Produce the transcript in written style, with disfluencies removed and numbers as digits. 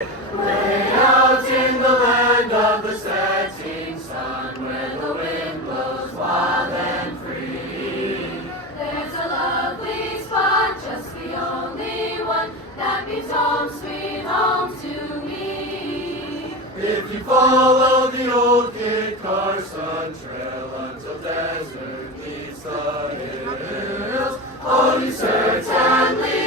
Way out in the land of the setting sun, where the wind blows wild and free, There's a lovely spot, just the only one, that means home, sweet home to me. if you follow the old Kit Carson trail until desert meets the hills, oh, you certainly